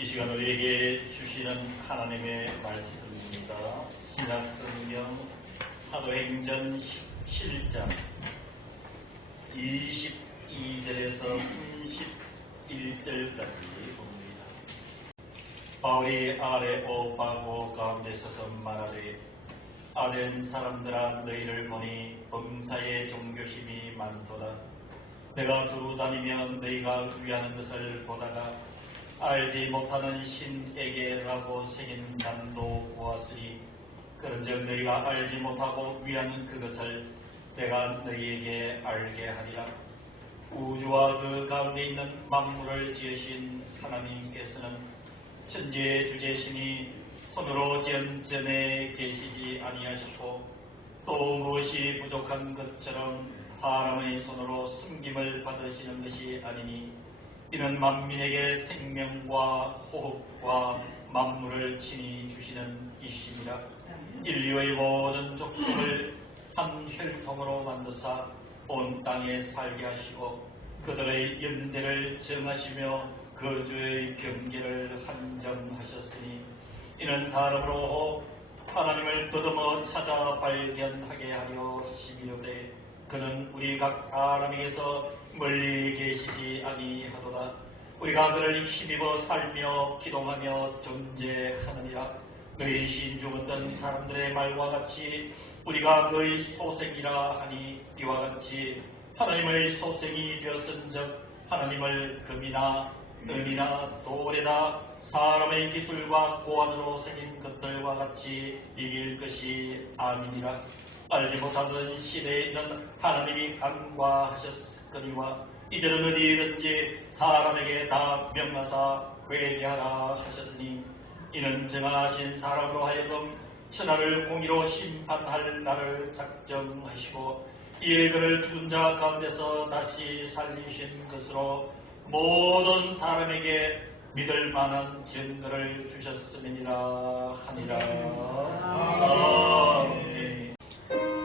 이 시간 우리에게 주시는 하나님의 말씀입니다. 신약성경 사도행전 17장 22절에서 31절까지 봅니다. 바울이 아레오파고 가운데 서서 말하되, 아덴 사람들아, 너희를 보니 범사에 종교심이 많도다. 내가 두루 다니며 너희가 위하는 것을 보다가 알지 못하는 신에게라고 새긴 단도 보았으니, 그런즉 너희가 알지 못하고 위하는 그것을 내가 너희에게 알게 하리라. 우주와 그 가운데 있는 만물을 지으신 하나님께서는 천지의 주제시니 손으로 지은 전에 계시지 아니하시고, 또 무엇이 부족한 것처럼 사람의 손으로 숨김을 받으시는 것이 아니니, 이는 만민에게 생명과 호흡과 만물을 친히 주시는 이심이라. 인류의 모든 족속을 한 혈통으로 만드사 온 땅에 살게 하시고, 그들의 연대를 정하시며 거주의 경계를 한정하셨으니, 이는 사람으로 하나님을 더듬어 찾아 발견하게 하려 하심이로되, 그는 우리 각 사람에게서 멀리 계시지 아니하도다. 우리가 그를 힘입어 살며 기동하며 존재하느니라. 너희 시인 중 어떤 사람들의 말과 같이 우리가 그의 소생이라 하니, 이와 같이 하나님의 소생이 되었은즉 하나님을 금이나 은이나 돌에다 사람의 기술과 고안으로 생긴 것들과 같이 이길 것이 아니니라. 알지 못하던 시대에 있는 하나님이 간과하셨거니와, 이제는 어디든지 사람에게 다 명하사 회개하라 하셨으니, 이는 정하신 사람으로 하여금 천하를 공의로 심판할 날을 작정하시고, 이에 그를 죽은 자 가운데서 다시 살리신 것으로 모든 사람에게 믿을 만한 증거를 주셨음이니라 하니라. 아멘. Yeah.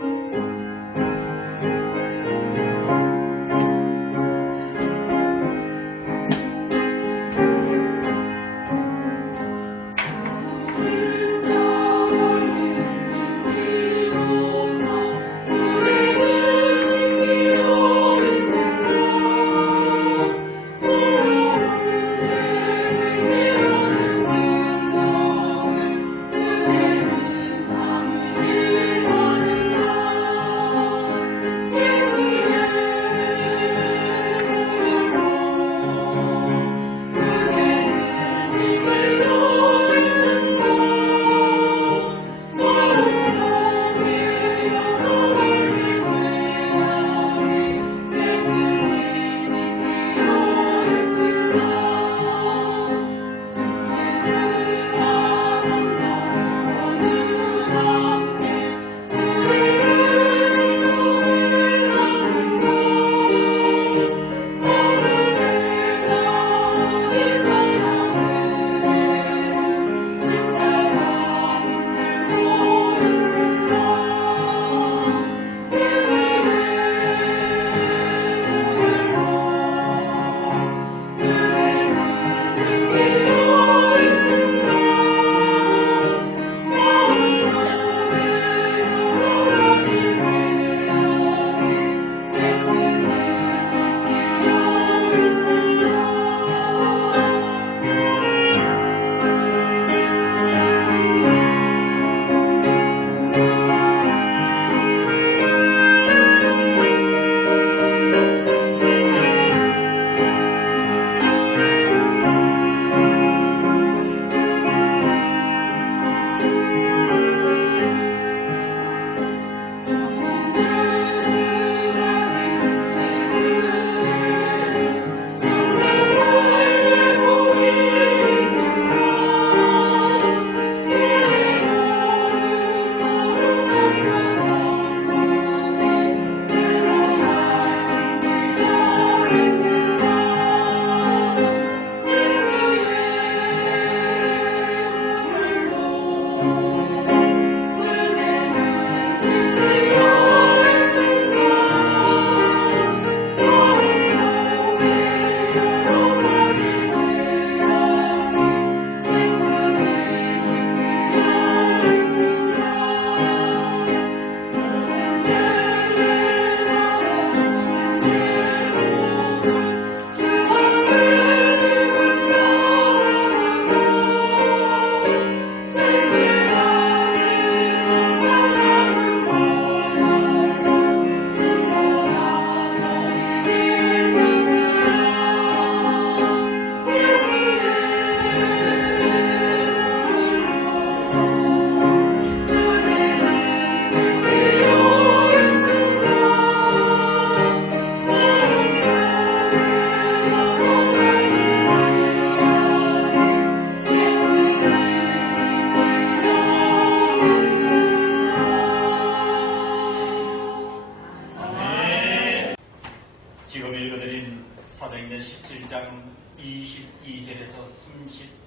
사도행전 17장 22절에서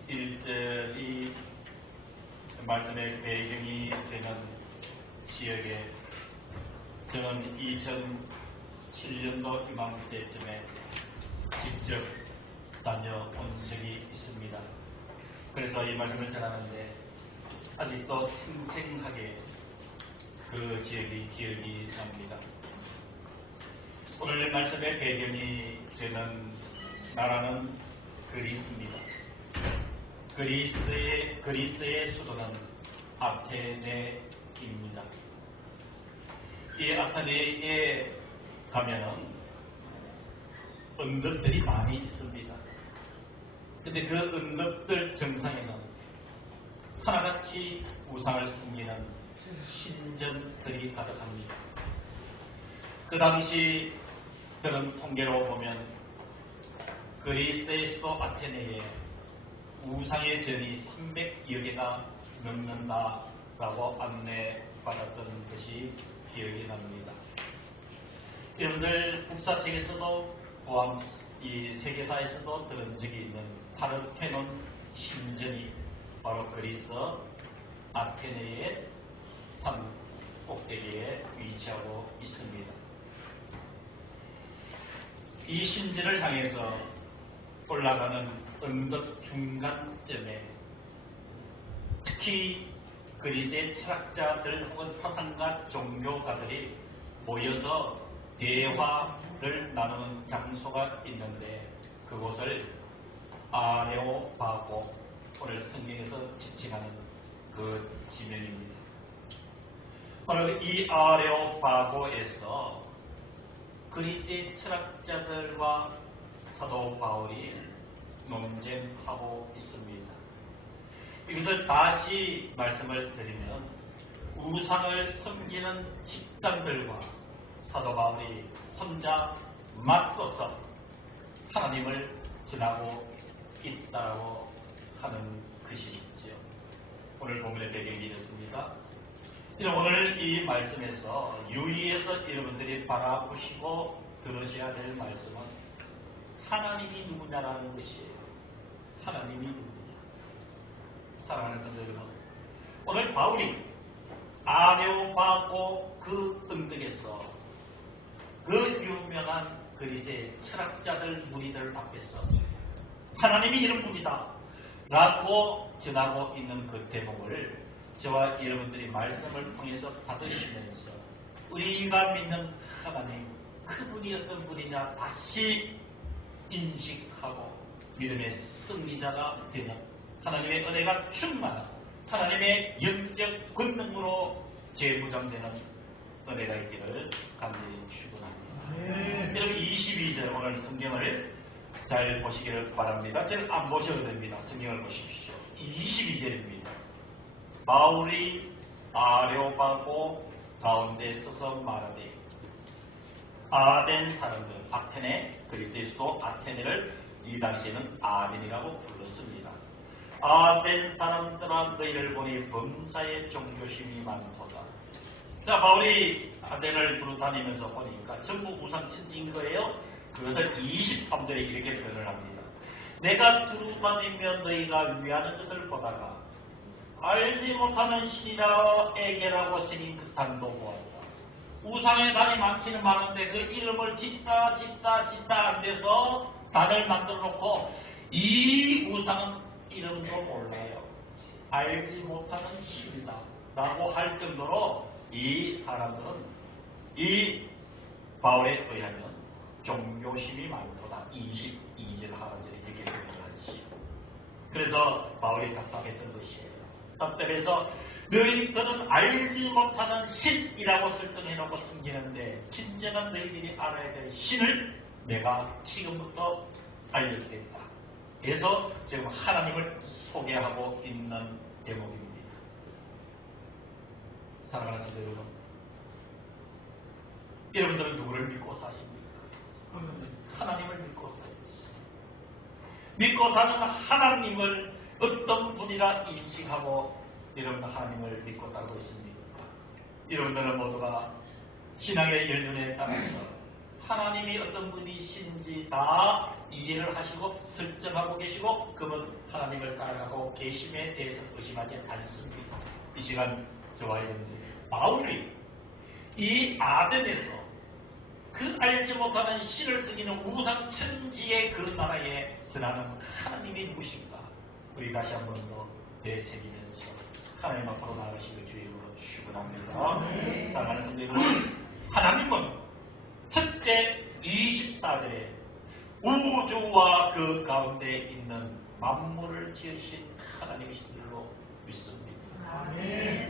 31절이 말씀의 배경이 되는 지역에 저는 2007년도 이맘때쯤에 직접 다녀온 적이 있습니다. 그래서 이 말씀을 전하는데 아직도 생생하게 그 지역이 기억이 납니다. 오늘 말씀의 배경이 되는 나라는 그리스입니다. 그리스의 수도는 아테네입니다. 이 아테네에 가면은 언덕들이 많이 있습니다. 근데 그 언덕들 정상에는 하나같이 우상을 숨기는 신전들이 가득합니다. 그 당시 그런 통계로 보면 그리스의 수도 아테네에 우상의 전이 300여 개가 넘는다라고 안내받았던 것이 기억이 납니다. 여러분들 국사책에서도 포함 이 세계사에서도 들은 적이 있는 파르테논 신전이 바로 그리스 아테네의 산 꼭대기에 위치하고 있습니다. 이 신전을 향해서 올라가는 언덕 중간점에 특히 그리스의 철학자들 혹은 사상가 종교가들이 모여서 대화를 나누는 장소가 있는데 그곳을 아레오파고, 오늘 성경에서 지칭하는 그 지명입니다. 바로 이 아레오파고에서 그리스의 철학자들과 사도 바울이 논쟁하고 있습니다. 이것을 다시 말씀을 드리면 우상을 섬기는 집단들과 사도 바울이 혼자 맞서서 하나님을 전하고 있다고 하는 것이죠. 오늘 본문의 배경이 이렇습니다. 오늘 이 말씀에서 유의해서 여러분들이 바라보시고 들으셔야 될 말씀은 하나님이 누구냐라는 것이에요. 하나님이 누구냐. 사랑하는 성도 여러분, 오늘 바울이 아레오파고 그 언덕에서 그 유명한 그리스의 철학자들 무리들 앞에서 하나님이 이런 분이다 라고 전하고 있는 그 대목을 저와 여러분들이 말씀을 통해서 받으시면서 우리가 믿는 하나님 그분이 어떤 분이냐 다시 인식하고 믿음의 승리자가 되는 하나님의 은혜가 충만한 하나님의 영적 권능으로 재무장되는 은혜가 있기를 간절히 축원합니다. 여러분 22절 오늘 성경을 잘 보시기를 바랍니다. 저는 안 보셔도 됩니다. 성경을 보십시오. 22절입니다. 바울이 아레오파고 가운데 서서 말하되 아덴 사람들, 아테네, 그리스의 수도 아테네를 이 당시에는 아덴이라고 불렀습니다. 아덴 사람들아 너희를 보니 범사에 종교심이 많도다. 자, 바울이 아덴을 두루다니면서 보니까 전부 우상천지인 거예요. 그것을 23절에 이렇게 표현을 합니다. 내가 두루다니며 너희가 위하는 것을 보다가 알지 못하는 신이라 에게라고 생긴 그 단도 보았다. 우상의 단이 많기는 많은데 그 이름을 짓다 안 돼서 단을 만들어 놓고 이 우상은 이름도 몰라요. 알지 못하는 신이다 라고 할 정도로 이 사람들은 이 바울에 의하면 종교심이 많도다. 22절 하반절에 이렇게 표현하지. 그래서 바울이 답답했던 것이에요. 답답해서 너희들은 알지 못하는 신이라고 설정해놓고 숨기는데 진정한 너희들이 알아야 될 신을 내가 지금부터 알려주겠다. 그래서 지금 하나님을 소개하고 있는 대목입니다. 사랑하는 성도 여러분, 여러분들은 누구를 믿고 사십니까? 하나님을 믿고 살지. 믿고 사는 하나님을 어떤 분이라 인식하고 여러분 하나님을 믿고 따르고 있습니까? 여러분들은 모두가 신앙의 연륜에 따라서 하나님이 어떤 분이신지 다 이해를 하시고 설정하고 계시고 그분 하나님을 따라가고 계심에 대해서 의심하지 않습니다. 이 시간 저와 여러분들 바울이 이 아덴에서 그 알지 못하는 신을 쓰기는 우상 천지의 그 나라에 전하는 하나님이 누구신가 우리 다시 한 번 더 되새기면서 하나님 앞으로 나가시길 주의 이름으로 축원합니다. 사랑하는 성도 여러분, 하나님은 첫째 24절에 우주와 그 가운데 있는 만물을 지으신 하나님이신 줄로 믿습니다.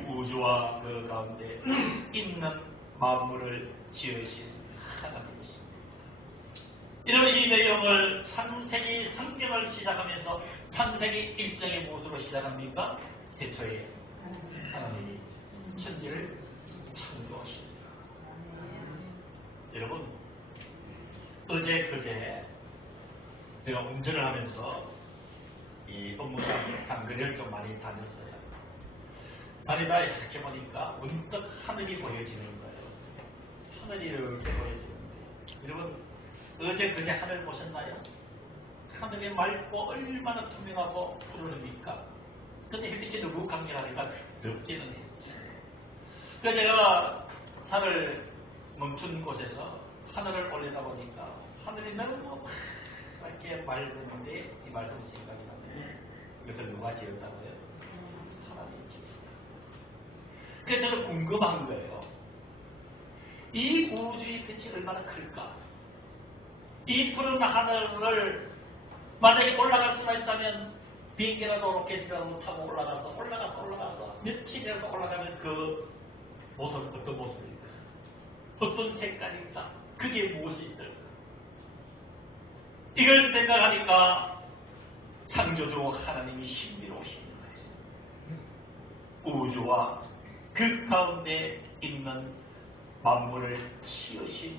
우주와 그 가운데 있는 만물을 지으신 하나님이십니다. 이런 이 내용을 창세기 성경을 시작하면서 창세기 1장의 무엇으로 시작합니까? 태초에 하나님이 천지를 창조하십니다. 여러분, 어제 그제 제가 운전을 하면서 이 업무상 장거리를 좀 많이 다녔어요. 다니다 이렇게 보니까 문득 하늘이 보여지는 거예요. 하늘이 이렇게 보여지는 거예요. 여러분, 어제 그제 하늘 보셨나요? 하늘이 맑고 얼마나 투명하고 푸르릅니까? 근데 햇빛이 너무 강렬하니까 덥기는 했죠. 그래서 제가 차를 멈춘 곳에서 하늘을 올리다 보니까 하늘이 너무 밝게 맑은데 이 말씀이 생각이 나네요. 이것을 누가 지었다고요? 하나님이 지었습니다. 그래서 저는 궁금한 거예요. 이 우주의 빛이 얼마나 클까? 이 푸른 하늘을 만약에 올라갈 수가 있다면 비행기라도 로켓이라도 타고 올라가서 며칠이라도 올라가면 그 모습은 어떤 모습일까? 어떤 색깔일까? 그게 무엇이 있을까? 이걸 생각하니까 창조주 하나님이 신비로우신 거예요. 우주와 그 가운데 있는 만물을 지으신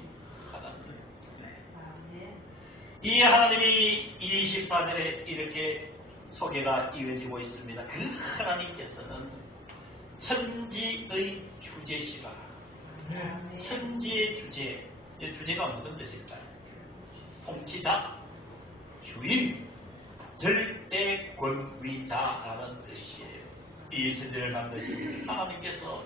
하나님. 이 하나님이 24절에 이렇게 소개가 이어지고 있습니다. 그 하나님께서는 천지의 주제시라. 천지의 주제. 이 주제가 무슨 뜻일까요? 통치자, 주인, 절대 권위자라는 뜻이에요. 이 천지를 만드신 하나님께서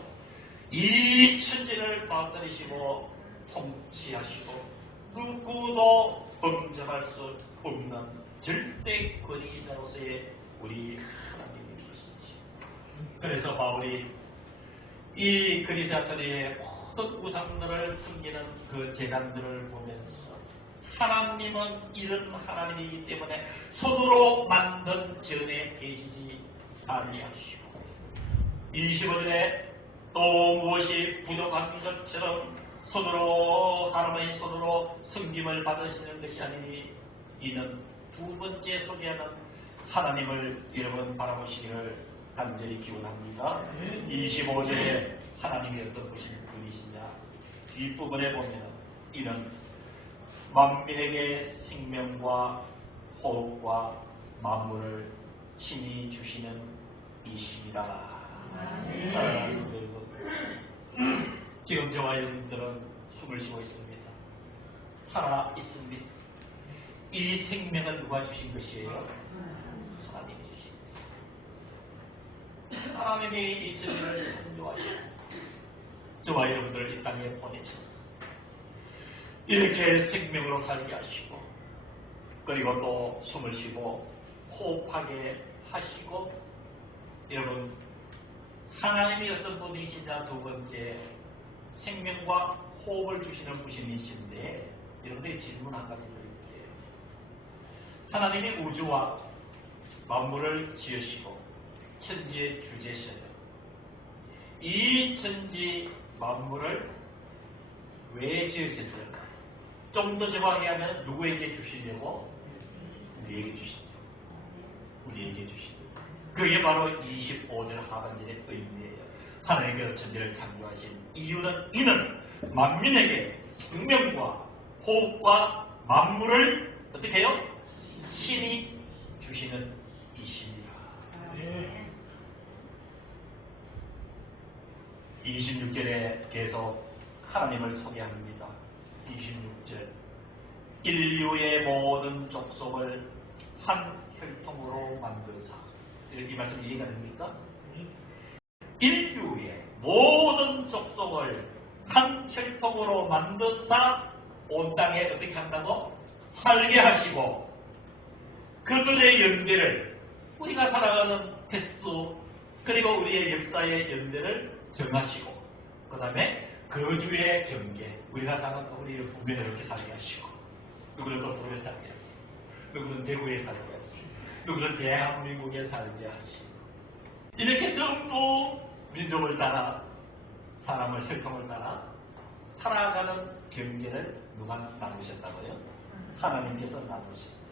이 천지를 다스리시고 통치하시고 누구도 범접할 수 없는 절대 권위자로서의 우리 하나님이시지. 그래서 바울이 이 그리스도인의 모든 우상들을 숨기는 그 재단들을 보면서 하나님은 이런 하나님이기 때문에 손으로 만든 전에 계시지 아니하시고 25절에 또 무엇이 부족한 것처럼 사람의 손으로 섬김을 받으시는 것이 아니니 이는 두 번째 소개하는 하나님을 여러분 바라보시기를 간절히 기원합니다. 25절에 하나님이 어떤 분이시냐 뒷부분에 보면 이는 만민에게 생명과 호흡과 만물을 친히 주시는 이십니다. 사랑하는 성도 여러분, 지금 저와 여러분들은 숨을 쉬고 있습니다. 살아 있습니다. 이 생명을 누가 주신 것이에요? 하나님이 주신 것이에요. 하나님이 이 천지를 창조하시고 저와 여러분들을 이 땅에 보내셨어요. 이렇게 생명으로 살게 하시고 그리고 또 숨을 쉬고 호흡하게 하시고 여러분 하나님이 어떤 분이시냐 두 번째 생명과 호흡을 주시는 분이신데 여러분들이 질문 한 가지 드릴게요. 하나님이 우주와 만물을 지으시고 천지의 주제셔요. 이 천지 만물을 왜 지으셨을까? 좀 더 정확하게 누구에게 주시려고? 우리에게 주시죠. 우리에게 주시죠. 그게 바로 25절 하반절의 의미예요. 하나님께서 천지를 창조하신 이유는 이는 만민에게 생명과 호흡과 만물을 어떻게 해요? 친히 주시는 이십니다. 26절에 계속 하나님을 소개합니다. 26절 인류의 모든 족속을 한 혈통으로 만드사. 이 말씀 이해가 됩니까? 인류의 모든 족속을 한 혈통으로 만드사 온 땅에 어떻게 한다고? 살게 하시고 그들의 연대를 우리가 살아가는 횟수 그리고 우리의 역사의 연대를 정하시고 그 다음에 거주의 경계 우리가 사는 우리의 부면을 이렇게 살게 하시고 누구는 거소에 살게 하시고 누구는 대구에 살게 하시고 누구는 대한민국에 살게 하시고 이렇게 전부 민족을 따라 사람을 혈통을 따라 살아가는 경계를 누가 나누셨다고요? 하나님께서 나누셨어요.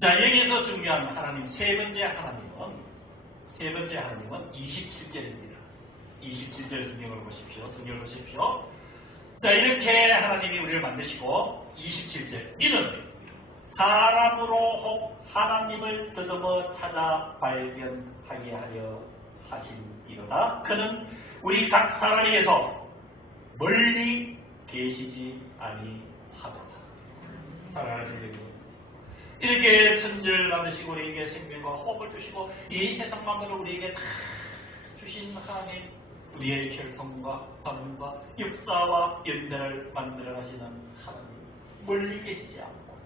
자, 여기서 중요한 하나님 세 번째 하나님은 27절입니다. 27절 성경을 보십시오. 성경을 보십시오. 자, 이렇게 하나님이 우리를 만드시고 27절 이는 사람으로 혹 하나님을 더듬어 찾아 발견하게 하려 하심이로다. 그는 우리 각 사람에게서 멀리 계시지 아니하도다. 사랑하는 여러분, 이렇게 천지를 만드시고 우리에게 생명과 호흡을 주시고 이 세상 만물을 우리에게 다 주신 하나님, 우리의 혈통과 반응과 역사와 연대를 만들어 가시는 하나님, 멀리 계시지 않고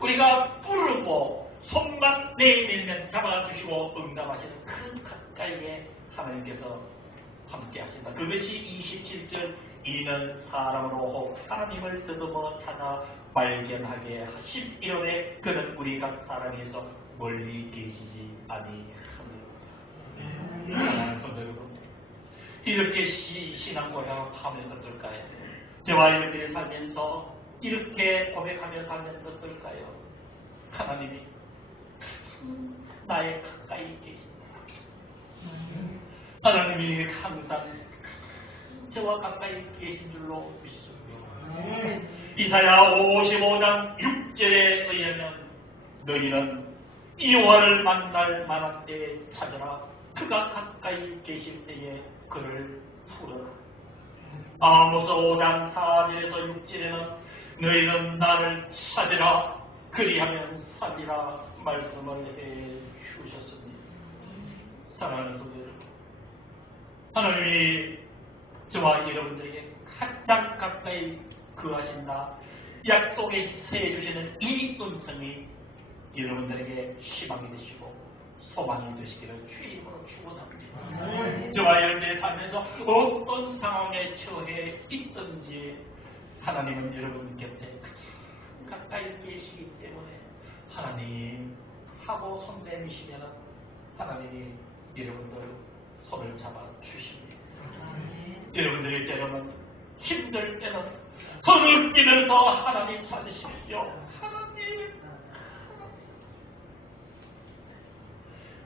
우리가 부르고 손만 내밀면 잡아주시고 응답하시는 큰 가까이에 하나님께서 함께 하신다. 그것이 27절 이는 사람으로 혹 하나님을 더듬어 찾아 발견하게 하심이로되 그는 우리 각 사람에서 멀리 계시지 아니하느니라. 여러분, 이렇게 신앙 고백을 하면 어떨까요? 저와 여러분이 살면서 이렇게 고백하며 살면 어떨까요? 하나님이 나의 가까이 계십니다. 하나님이 항상 저와 가까이 계신 줄로 믿습니다. 이사야 55장 6절에 의하면 너희는 여호와를 만날 만한 때에 찾으라. 그가 가까이 계실 때에 그를 풀어라. 아모스 5장 4절에서 6절에는 너희는 나를 찾으라 그리하면 살리라 말씀을 해 주셨습니다. 사랑하는 성도 여러분, 하나님이 저와 여러분들에게 가장 가까이 거하신다 약속에 세주시는 이 음성이 여러분들에게 희망이 되시고 소망이 되시기를 주의 이름으로 축원합니다. 저와 여러분들이 살면서 어떤 상황에 처해 있든지 하나님은 여러분 곁에 가장 가까이 계시기 때문에 하나님 하고 손 내미시면 하나님이 여러분들 손을 잡아 주십니다. 여러분들이 때로는 힘들 때는 흐느끼면서 하나님 찾으십시오.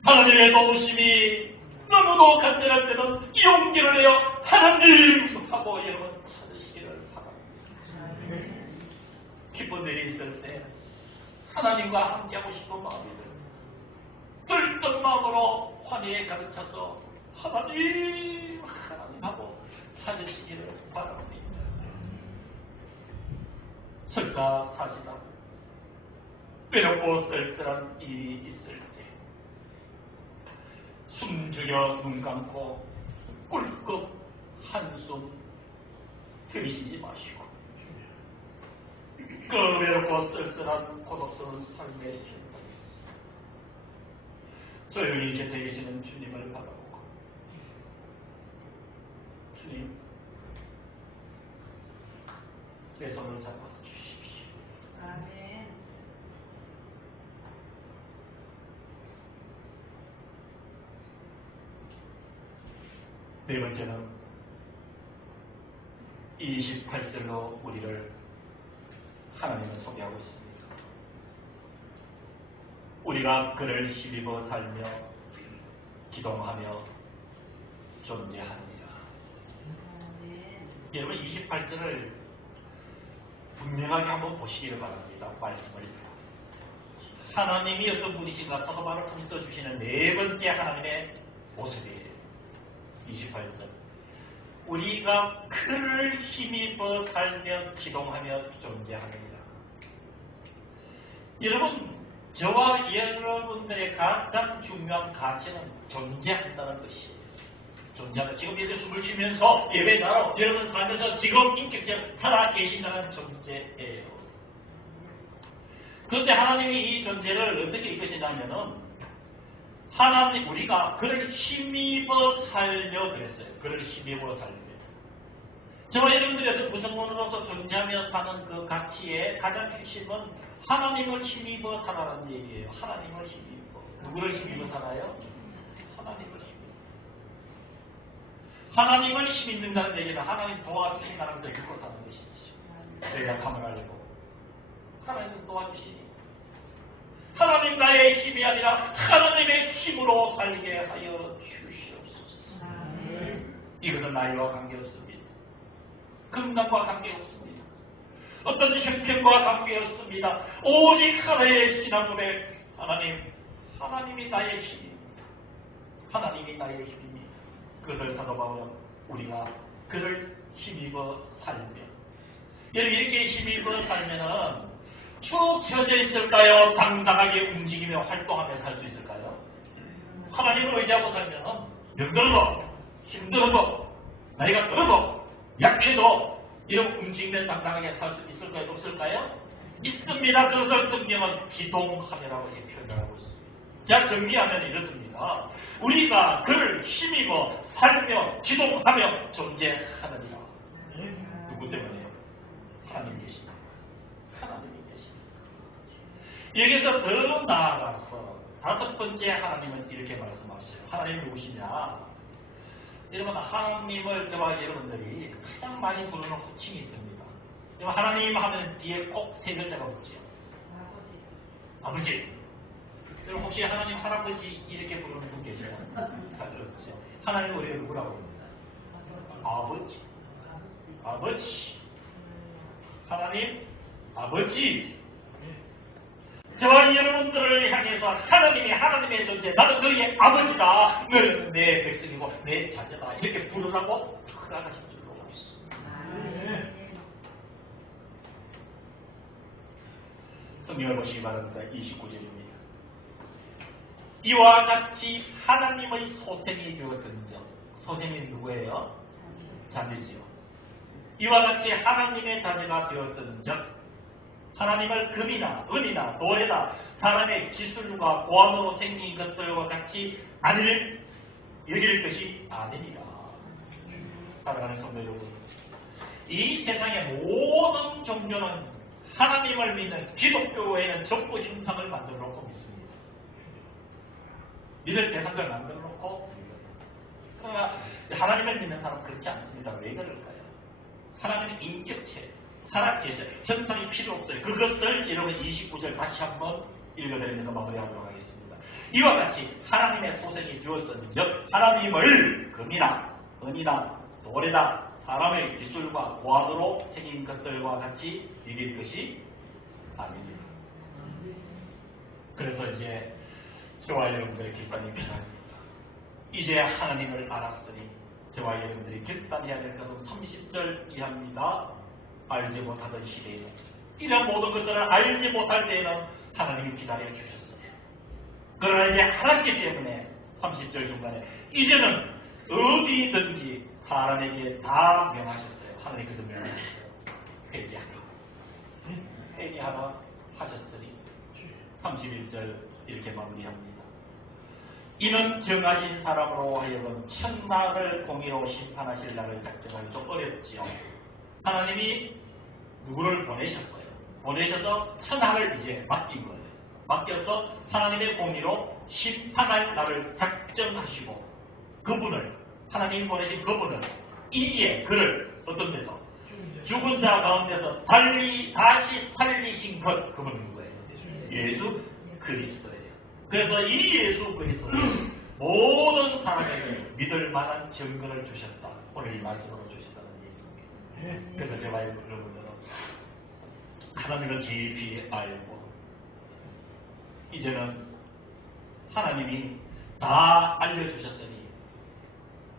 하나님의 도우심이 너무도 간절할 때는 용기를 내어 하나님 하고 여러분 찾으시기를 바랍니다. 기쁜 일이 있을 때 하나님과 함께하고 싶은 마음이 들어요. 들뜬 마음으로 환희에 가득 차서 하나님 하고 찾으시기를 바랍니다. 설사사시다 외롭고 쓸쓸한 일이 있을 때 숨죽여 눈 감고 꿀꺽 한숨 들이쉬지 마시고 그 외롭고 쓸쓸한 고독스러운 삶의 현장에서 조용히 곁에 계시는 주님을 바라보고 주님 내 손을 잡아 주십시오. 아멘. 네 번째는 28절로 우리를 하나님을 소개하고 있습니다. 우리가 그를 힘입어 살며 기동하며 존재하느니라. 여러분 28절을 분명하게 한번 보시기를 바랍니다. 말씀을. 하나님이 어떤 분이신가 사도바울을 통해서 주시는 네 번째 하나님의 모습이에요. 28절 우리가 그를 힘입어 살며 기동하며 존재합니다. 여러분, 저와 여러분들의 가장 중요한 가치는 존재한다는 것이에요. 존재하는, 지금 이렇게 숨을 쉬면서 예배자로 여러분 살면서 지금 인격적으로 살아계신다는 존재예요. 그런데 하나님이 이 존재를 어떻게 이끄시냐면은 하나님, 우리가 그를 힘입어 살려 그랬어요. 그를 힘입어 살려. 저와 여러분들이 어떤 구성원으로서 존재하며 사는 그 가치의 가장 핵심은 하나님을 힘입어 살아라는 얘기예요. 하나님을 힘입어. 누구를 힘입어 살아요? 하나님을 힘입어. 하나님을 힘입는다는 얘기는 하나님 도와주신다는 것을 믿고 사는 것이죠. 내 약함을 알고 하나님께서 도와주시니 하나님 나의 힘이 아니라 하나님의 힘으로 살게 하여 주시옵소서. 이것은 나이와 관계없습니다. 건강과 관계없습니다. 어떤 형편과 관계없습니다. 오직 하나의 신앙 고백, 하나님이 나의 힘입니다. 하나님이 나의 힘입니다. 그것을 사도 바울은 우리가 그를 힘입어 살며, 여러분 이렇게 힘입어 살면은 쭉 처져 있을까요? 당당하게 움직이며 활동하며 살 수 있을까요? 하나님을 의지하고 살면은 병들어도 힘들어도 나이가 들어도 약해도 이런 움직이면 당당하게 살 수 있을까요? 없을까요? 있습니다. 그것을 성경은 기동하며라고 표현하고 있습니다. 자, 정리하면 이렇습니다. 우리가 그를 힘입어 살며 기동하며 존재하느니라. 누구 때문에요? 하나님 계십니다. 하나님이 계십니다. 여기서 더 나아가서 다섯 번째 하나님은 이렇게 말씀하셔요. 하나님 누구시냐? 여러분, 하나님을 저와 여러분들이 가장 많이 부르는 호칭이 있습니다. 여러분, 하나님 하면 뒤에 꼭 세 글자가 붙죠. 아버지. 여러분, 혹시 하나님 할아버지 이렇게 부르는 분 계세요? 잘 들었죠? 하나님 우리가 누구라고 합니다? 아버지. 아버지. 하나님 아버지. 저와 여러분들을 향해서 하나님이 하나님의 존재, 나는 너희의 아버지다, 너희는 내 백성이고 내 자녀다, 이렇게 부르라고 허락하신 줄로 알고 있습니다. 성경을 보시기 바랍니다. 29절입니다. 이와 같이 하나님의 소생이 되었은즉, 소생이 누구예요? 자녀지요. 이와 같이 하나님의 자녀가 되었은즉 하나님을 금이나 은이나 돌에다 사람의 기술과 고안으로 생긴 것들과 같이 아니를 여길 것이 아니니라. 사랑하는 성도 여러분, 이 세상의 모든 종교는 하나님을 믿는 기독교에는 전부 형상을 만들어 놓고 믿습니다. 믿을 대상을 만들어 놓고 그러나 하나님을 믿는 사람은 그렇지 않습니다. 왜 그럴까요? 하나님은 인격체, 살아계셔요. 형상이 필요 없어요. 그것을 여러분 29절 다시 한번 읽어드리면서 마무리하도록 하겠습니다. 이와 같이 하나님의 소생이 되었은즉 하나님을 금이나 은이나 돌에다 사람의 기술과 고안으로 생긴 것들과 같이 이길 것이 아닙니다. 그래서 이제 저와 여러분들의 결단이 필요합니다. 이제 하나님을 알았으니 저와 여러분들이 결단해야 될 것은 30절 이하입니다. 알지 못하던 시대에는, 이런 모든 것들을 알지 못할 때에는 하나님이 기다려 주셨어요. 그러나 이제 알았기 때문에 30절 중간에 이제는 어디든지 사람에게 다 명하셨어요. 하나님께서 명하셨어요. 회개하라. 회개하라 하셨으니 31절 이렇게 마무리합니다. 이는 정하신 사람으로 하여금 천막을 공의로 심판하실 날을 작정하기 좀 어렵지요. 하나님이 누구를 보내셨어요. 보내셔서 천하를 이제 맡긴 거예요. 맡겨서 하나님의 공의로 심판할 날을 작정하시고, 그분을, 하나님이 보내신 그분을, 이에 그를 어떤 데서? 죽은 자 가운데서 다시 살리신 것, 그분은 누구예요? 예수 그리스도예요. 그래서 이 예수 그리스도는 모든 사람에게 믿을 만한 증거를 주셨다. 오늘 이 말씀으로 주셨다는 얘기입니다. 그래서 제가 여러분들은 하나님을 깊이 알고 이제는 하나님이 다 알려주셨으니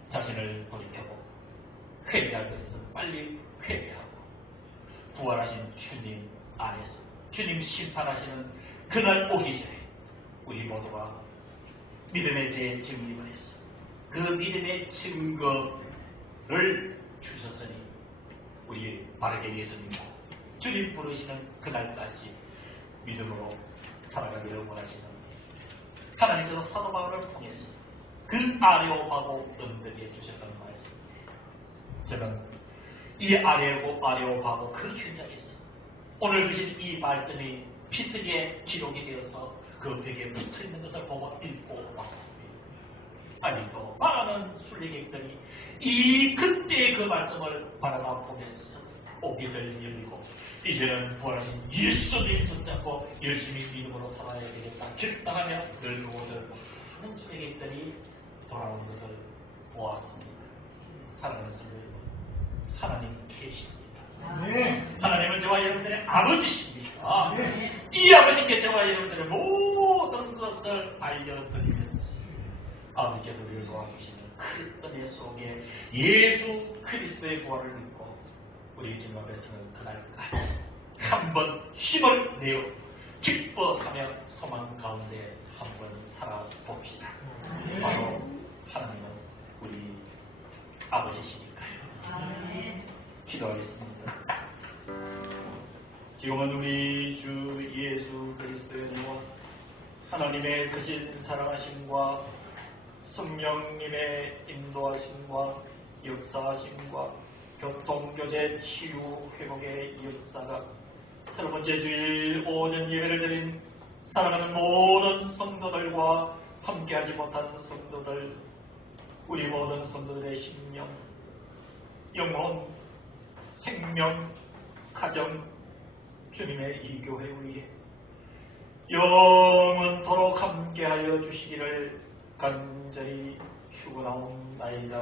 자신을 돌이켜고 회개할 것은 빨리 회개하고 부활하신 주님 안에서 주님 심판하시는 그날 오기 전에 우리 모두가 믿음의 제 증립을 해서 그 믿음의 증거를 주셨으니 우리 바르게 예수님과 주님 부르시는 그날까지 믿음으로 살아가기를 원하시는 하나님께서 사도 바울을 통해서 그 아레오바고 언덕에 주셨던 말씀, 저는 이 아레오바고 그 현장에서 오늘 주신 이 말씀이 피스기에 기록이 되어서 그 벽에 붙어있는 것을 보고 읽고 왔습니다. 아직도 많은 순례객들이 이 그때의 그 말씀을 바라봐 보면서 옷깃을 열리고 이제는 부활하신 예수님 붙잡고 열심히 믿음으로 살아야 되겠다 결단하며 늘 그곳을 많은 순례객들이 돌아온 것을 보았습니다. 사랑하는 성도 여러분, 하나님 계십니다. 하나님은 저와 여러분들의 아버지십니다. 이 아버지께 저와 여러분들의 모든 것을 알려드리면서 아버지께서 우리를 도와주시는 큰 은혜 속에 예수 그리스도의 부활을 믿고 우리 주님 앞에서는 그날까지 한번 힘을 내어 기뻐하며 소망 가운데 한번 살아봅시다. 바로 하나님은 우리 아버지시니까요. 기도하겠습니다. 지금은 우리 주 예수 그리스도의 은혜와 하나님의 크신 사랑하심과 성령님의 인도하심과 역사하심과 교통교제 치유 회복의 역사가 세 번째 주일 오전 예배를 드린 사랑하는 모든 성도들과 함께하지 못한 성도들, 우리 모든 성도들의 심령, 영혼, 생명, 가정, 주님의 이 교회 위에 영원토록 함께하여 주시기를 간절히 축원하옵나이다.